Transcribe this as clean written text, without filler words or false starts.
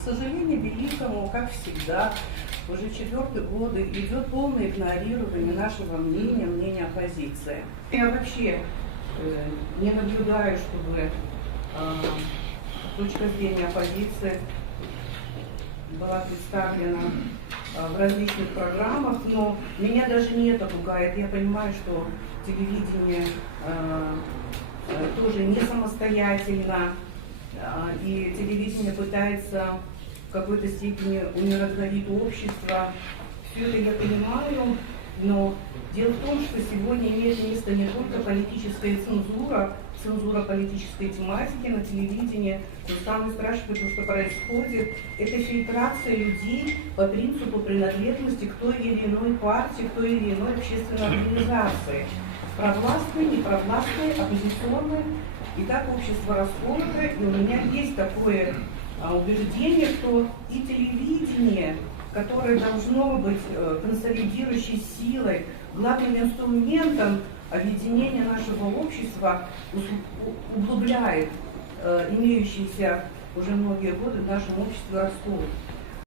К сожалению великому, как всегда, уже 4-й год идет полное игнорирование нашего мнения, мнения оппозиции. Я вообще не наблюдаю, чтобы точка зрения оппозиции была представлена в различных программах, но меня даже не это пугает. Я понимаю, что телевидение тоже не самостоятельно, и телевидение пытается в какой-то степени умиротворить общество. Все это я понимаю, но дело в том, что сегодня имеет место не только политическая цензура, цензура политической тематики на телевидении, но самое страшное, то, что происходит, это фильтрация людей по принципу принадлежности к той или иной партии, к той или иной общественной организации. Провластной, непровластной, оппозиционной. И так общество расколото, и у меня есть такое убеждение, что и телевидение, которое должно быть консолидирующей силой, главным инструментом объединения нашего общества, углубляет имеющиеся уже многие годы в нашем обществе раскол.